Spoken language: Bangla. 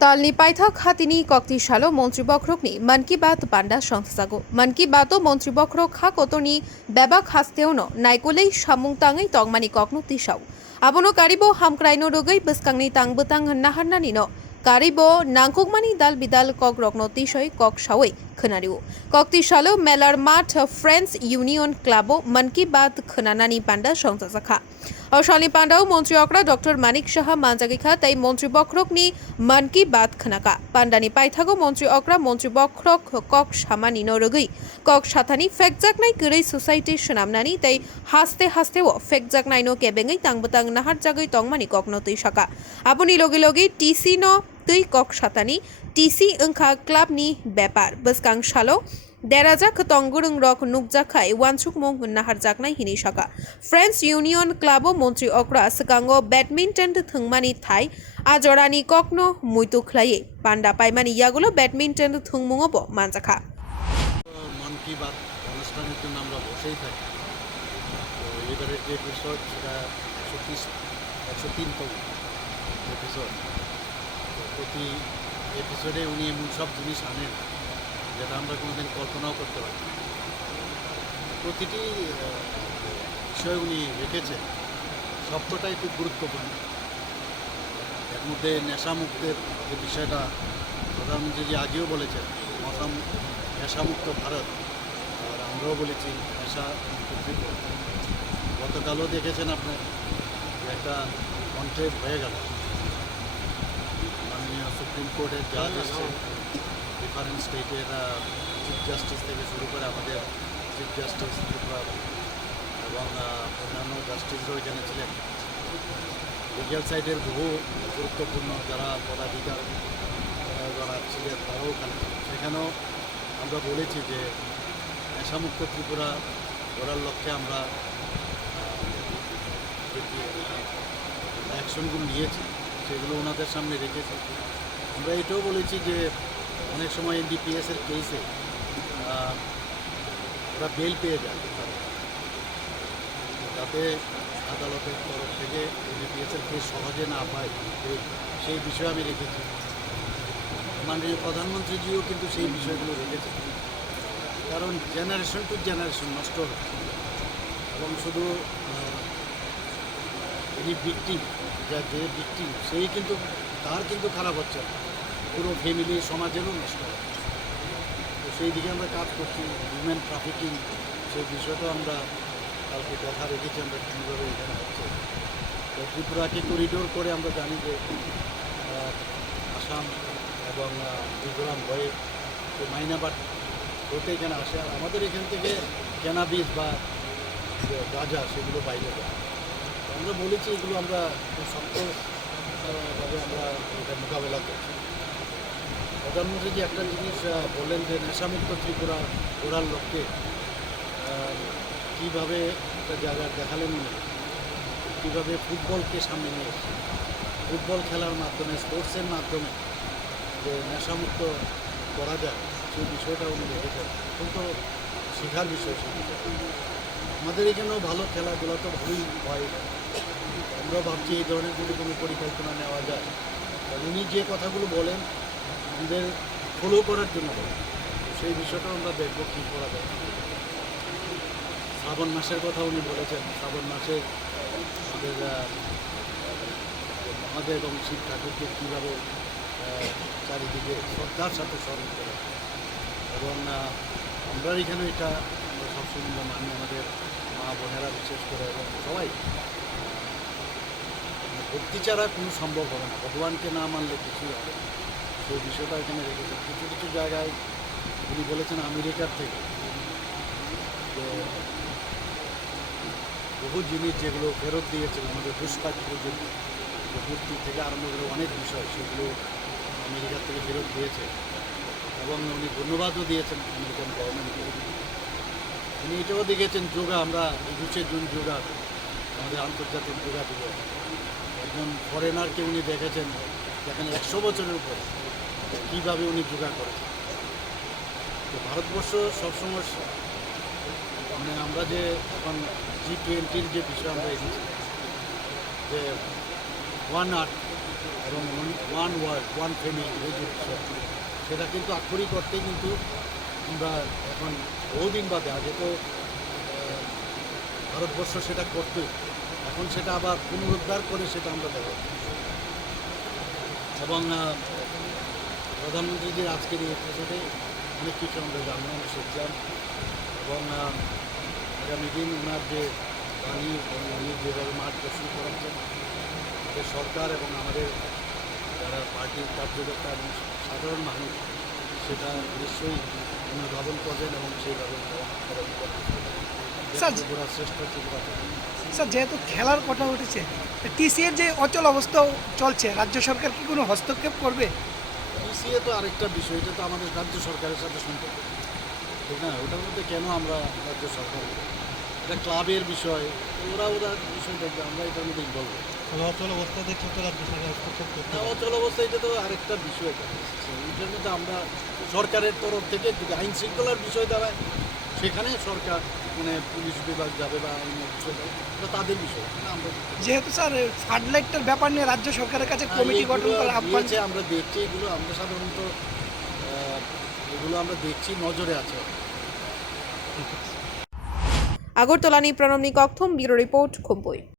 तालनी पाइथक हातिनी कक्ति सालो मन्त्री बख्रोकनी मन की बात पान्डा संस्थागो मन की बातो मन्त्री बख्रोक हा कोतोनी बेबाक हास्तेउनो नाइकोलै सामुंगताङै तंगमानी कक्नु तिसाव आबोनो कारिबो हामक्राइनो रोगै बसकांनि तांबोतां हन्ना हन्नानिनो कारिबो नांकुकमानी दाल बिदाल कक रकनो तिसै कक सावै खोनारिउ कक्ति सालो मेलार माठ फ्रेंड्स यूनियन क्लाबो मन की बात खोनानानी पान्डा संस्थाजाखा अशाली पांडाव मंत्री ओकरा डॉक्टर मानिक साहा मानजागिखा तई मंत्री बख्रोकनी मन की बात खनाका पांडानी पाइथागो मंत्री ओकरा मंत्री बख्रोक कक सामानी नरगै कक साथानी फेकजाकनाय गरै सोसाइटी सुनामनानी तई हास्ते हास्तेओ फेकजाकनायनो केबेङै तांबतां नाहार जागै तंगमानी ककनो तै साका आबुनी लगे लगे टीसी न तै कक साथानी टीसी ओंखा क्लाबनी बेपार बसकां सालो देराजाक तंगुरुं रक नुकजाखाय वानसुक मंग नाहार जाकनाय हिनि साका फ्रेंड्स यूनियन क्लाबो मंत्री ओकरा सकांगो बैडमिंटन थंगमानी थाई आजरानी ककनो मुइतु खलाये पांडा पाइमानी यागुलो बैडमिंटन थंगमुङबो मानजाखा मन की बात অনুষ্ঠানের জন্য আমরা বসেই থাকি। তো এবারের যে এপিসোড সেটা 103তম এপিসোড। তো প্রতি এপিসোডে উনি এমন সব জিনিস আনেন যেটা আমরা কোনোদিন কল্পনাও করতে পারি। প্রতিটি বিষয় উনি রেখেছেন সবকটাই খুব গুরুত্বপূর্ণ। এর মধ্যে নেশামুক্তের যে বিষয়টা প্রধানমন্ত্রী আগেও বলেছেন নেশামুক্ত ভারত, আর আমরাও বলেছি নেশামুক্ত ত্রিপুরা। গতকালও দেখেছেন আপনার একটা কন্টেস্ট হয়ে গেল, মাননীয় সুপ্রিম কোর্টের জাজ এসছে, ডিফারেন্ট স্টেটের চিফ জাস্টিস থেকে শুরু করে আমাদের চিফ জাস্টিস ত্রিপুরা এবং অন্যান্য জাস্টিসরাও এখানে ছিলেন। লিগ্যাল সাইডের বহু গুরুত্বপূর্ণ যারা পদাধিকার যারা ছিলেন তারাও ওখানে, সেখানেও আমরা বলেছি যে নেশামুক্ত ত্রিপুরা করার লক্ষ্যে আমরা যে অ্যাকশনগুলো নিয়েছি সেগুলো ওনাদের সামনে রেখেছি। আমরা এটাও বলেছি যে অনেক সময় এনডিপিএসের কেসে ওরা বেল পেয়ে যায়, যাতে আদালতের তরফ থেকে এনডিপিএসের কেস সহজে না পায় সেই বিষয়ে আমি রেখেছি। মাননীয় প্রধানমন্ত্রীজিও কিন্তু সেই বিষয়গুলো রেখেছে, কারণ জেনারেশন টু জেনারেশন নষ্ট হচ্ছে এবং শুধু যিনি ভিকটিম যে ভিকটিম সেই কিন্তু তার কিন্তু খারাপ হচ্ছে না, পুরো ফ্যামিলি সমাজেরও নষ্ট হচ্ছে। তো সেই দিকে আমরা কাজ করছি। হিউম্যান ট্রাফিকিং সেই বিষয়টাও আমরা কালকে কথা রেখেছি আমরা কীভাবে এখানে হচ্ছে। তো ত্রিপুরাকে করিডোর করে আমরা জানি যে আসাম এবং মিজোরাম হয়ে মাইনাবাদ হতে এখানে আসে, আর আমাদের এখান থেকে ক্যানাবিস বা গাঁজা সেগুলো বাইরে যায়। আমরা বলেছি এগুলো আমরা শক্তভাবে আমরা এটা মোকাবেলা করছি। প্রধানমন্ত্রী যে একটা জিনিস বললেন যে নেশামুক্ত ত্রিপুরা করার লক্ষ্যে কীভাবে একটা জায়গা দেখালেন উনি, কীভাবে ফুটবলকে সামনে নিয়ে এসেছে, ফুটবল খেলার মাধ্যমে স্পোর্টসের মাধ্যমে যে নেশামুক্ত করা যায় সেই বিষয়টা উনি রেখেছেন। কিন্তু শেখার বিষয় সেই বিষয় আমাদের এখানেও ভালো খেলাধুলা তো ভালোই হয়। আমরা ভাবছি এই ধরনের যদি কোনো পরিকল্পনা নেওয়া যায়, উনি যে কথাগুলো বলেন আমাদের ফলো করার জন্য বলেন, সেই বিষয়টাও আমরা দেখব কী করা যায়। শ্রাবণ মাসের কথা উনি বলেছেন, শ্রাবণ মাসে আমাদের মহাদেব এবং শিব ঠাকুরকে কীভাবে চারিদিকে শ্রদ্ধার সাথে স্মরণ করে, এবং আমরা এখানে এটা আমরা সবসময় মানি, আমাদের মা বোনেরা বিশেষ করে এবং সবাই ভক্তি ছাড়া কোনো সম্ভব হবে না, ভগবানকে না মানলে কিছুই হবে না। সেই বিষয়টা এখানে রেখেছেন। কিছু কিছু জায়গায় উনি বলেছেন আমেরিকার থেকে যে বহু জিনিস যেগুলো ফেরত দিয়েছেন আমাদের পুষ্পাটি পর্যন্ত, মূর্তি থেকে আরম্ভ করে অনেক বিষয় সেগুলো আমেরিকার থেকে ফেরত দিয়েছে, এবং উনি ধন্যবাদও দিয়েছেন আমেরিকান গভর্নমেন্টকে। উনি এটাও দেখেছেন যোগা, আমরা 21শে জুন যোগা আমাদের আন্তর্জাতিক যোগা দিবস, একজন ফরেনারকে উনি দেখেছেন যেখানে 100 বছরের উপরে কীভাবে উনি যোগা করেছেন। তো ভারতবর্ষ সবসময় মানে আমরা যে এখন G20 যে বিষয় আমরা এনেছি যে ওয়ান আর্থ এবং ওয়ান ওয়ার্ল্ড ওয়ান ফ্যামিলি এই যে বিষয়, সেটা কিন্তু আক্ষরিক অর্থেই কিন্তু আমরা এখন বহুদিন বাদে, আগে তো ভারতবর্ষ সেটা করতোই, এখন সেটা আবার পুনরুদ্ধার করে সেটা আমরা দেখাচ্ছি। এবং প্রধানমন্ত্রীজির আজকের এই এপিসোডে অনেক কিছু আমরা জানলাম, শিখলাম। এবং আগামী দিন ওনার যে বাণী এবং উনি যেভাবে মার্গদর্শন করাচ্ছেন আমাদের সরকার এবং আমাদের যারা পার্টির কার্যকর্তা এবং সাধারণ মানুষ, সেটা নিশ্চয়ই অনুধাবন করবেন এবং সেইভাবে স্যার, ঘোরার চেষ্টা করবেন। স্যার যেহেতু খেলার কথা উঠেছে, টিসিএর যে অচল অবস্থা চলছে, রাজ্য সরকার কি কোনো হস্তক্ষেপ করবে? পিসিএ তো আরেকটা বিষয়, এটা তো আমাদের রাজ্য সরকারের সাথে সম্পর্ক, ঠিক না? ওটার মধ্যে কেন আমরা রাজ্য সরকার, এটা ক্লাবের বিষয়, ওরা বিষয় দেখবে, আমরা এটার মধ্যে ইনভলভ হই। অচল অবস্থা দেখলে তো রাজ্য সরকার হস্তক্ষেপ করতে না, হবে। অচল অবস্থা এটা তো আরেকটা বিষয়, এটার মধ্যে আমরা সরকারের তরফ থেকে যদি আইন শৃঙ্খলার বিষয় দাঁড়ায়, সেখানে সরকার মানে পুলিশ বিভাগ যাবে বা আইনের বিষয় যাবে, এটা তাদের বিষয় না। আমরা যেহেতু স্যার ফ্লাডলাইটের ব্যাপার নিয়ে রাজ্য সরকারের কাছে কমিটি গঠন করার আহ্বান, আমরা দেখছি, এগুলো আমরা সাধারণত এগুলো আমরা দেখছি, নজরে আছে। Agartala Pranab Nikatham, bureau report, খুম্পুই।